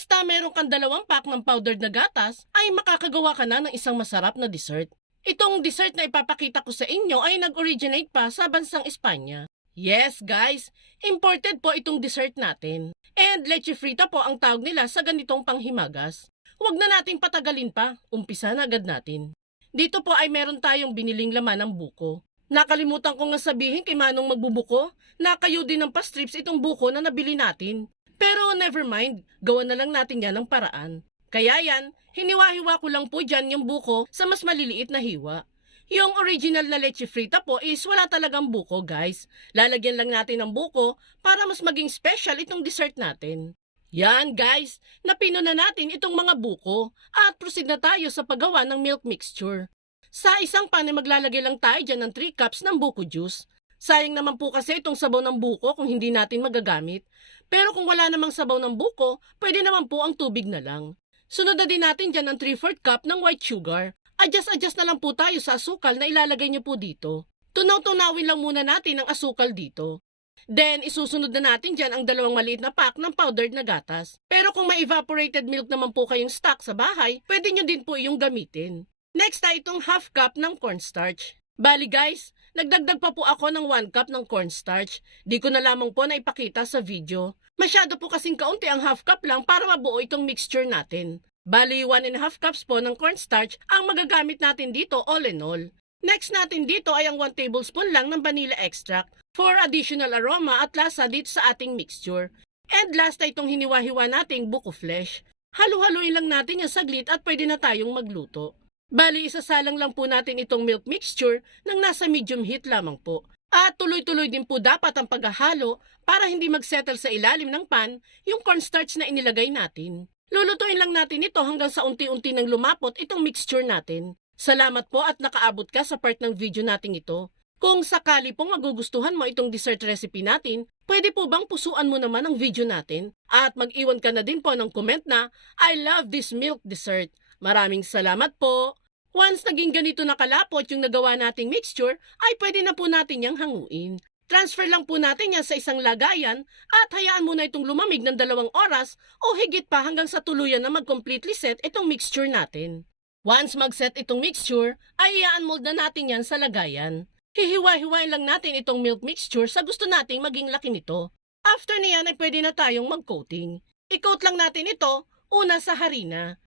Basta meron kang dalawang pack ng powdered na gatas, ay makakagawa ka na ng isang masarap na dessert. Itong dessert na ipapakita ko sa inyo ay nag-originate pa sa bansang Espanya. Yes, guys, imported po itong dessert natin. And leche frita po ang tawag nila sa ganitong panghimagas. Huwag na nating patagalin pa, umpisa na agad natin. Dito po ay meron tayong biniling laman ng buko. Nakalimutan ko nga sabihin kay Manong magbubuko na kayo din ng pastrips itong buko na nabili natin. Pero never mind, gawa na lang natin yan ng paraan. Kaya yan, hiniwa-hiwa ko lang po dyan yung buko sa mas maliliit na hiwa. Yung original na leche frita po is wala talagang buko guys. Lalagyan lang natin ng buko para mas maging special itong dessert natin. Yan guys, napino na natin itong mga buko at proceed na tayo sa paggawa ng milk mixture. Sa isang pan ay maglalagay lang tayo dyan ng 3 cups ng buko juice. Sayang naman po kasi itong sabaw ng buko kung hindi natin magagamit. Pero kung wala namang sabaw ng buko, pwede naman po ang tubig na lang. Sunod na din natin dyan ng 3-4 cup ng white sugar. Adjust-adjust na lang po tayo sa asukal na ilalagay niyo po dito. Tunaw-tunawin lang muna natin ang asukal dito. Then, isusunod na natin dyan ang dalawang maliit na pack ng powdered na gatas. Pero kung may evaporated milk naman po kayong stock sa bahay, pwede nyo din po iyong gamitin. Next ay itong half cup ng cornstarch. Bali guys, nagdagdag pa po ako ng 1 cup ng cornstarch. Di ko na lamang po na ipakita sa video. Masyado po kasing kaunti ang half cup lang para mabuo itong mixture natin. Bali, 1 and a half cups po ng cornstarch ang magagamit natin dito all in all. Next natin dito ay ang 1 tablespoon lang ng vanilla extract for additional aroma at lasa dito sa ating mixture. And last ay itong hiniwa-hiwa nating buko flesh. Halu-haluin lang natin yung saglit at pwede na tayong magluto. Bali, isasalang lang po natin itong milk mixture ng nasa medium heat lamang po. At tuloy-tuloy din po dapat ang paghahalo para hindi magsettle sa ilalim ng pan yung cornstarch na inilagay natin. Lulutuin lang natin ito hanggang sa unti-unti nang lumapot itong mixture natin. Salamat po at nakaabot ka sa part ng video nating ito. Kung sakali pong magugustuhan mo itong dessert recipe natin, pwede po bang pusuan mo naman ang video natin? At mag-iwan ka na din po ng comment na, I love this milk dessert. Maraming salamat po! Once naging ganito na kalapot yung nagawa nating mixture, ay pwede na po natin yang hanguin. Transfer lang po natin yan sa isang lagayan at hayaan muna itong lumamig ng dalawang oras o higit pa hanggang sa tuluyan na mag-completely set itong mixture natin. Once mag-set itong mixture, ay i-unmold na natin yan sa lagayan. Hihiwa-hiwain lang natin itong milk mixture sa gusto nating maging laki nito. After niyan ay pwede na tayong mag-coating. I-coat lang natin ito una sa harina.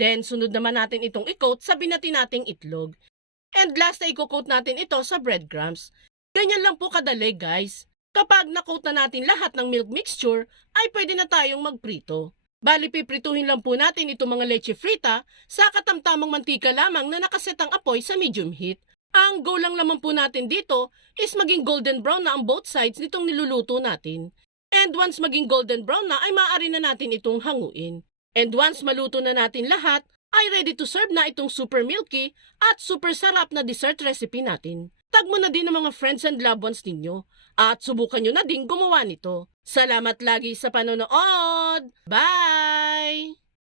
Then, sunod naman natin itong i-coat sa binati nating itlog. And last ay i-coat natin ito sa breadcrumbs. Ganyan lang po kadali guys. Kapag na-coat na natin lahat ng milk mixture, ay pwede na tayong magprito. Bali piprituhin lang po natin itong mga leche frita sa katamtamang mantika lamang na nakaset ang apoy sa medium heat. Ang goal lang naman po natin dito is maging golden brown na ang both sides nitong niluluto natin. And once maging golden brown na ay maaari na natin itong hanguin. And once maluto na natin lahat, ay ready to serve na itong super milky at super sarap na dessert recipe natin. Tag mo na din ang mga friends and loved ones ninyo at subukan nyo na din gumawa nito. Salamat lagi sa panonood! Bye!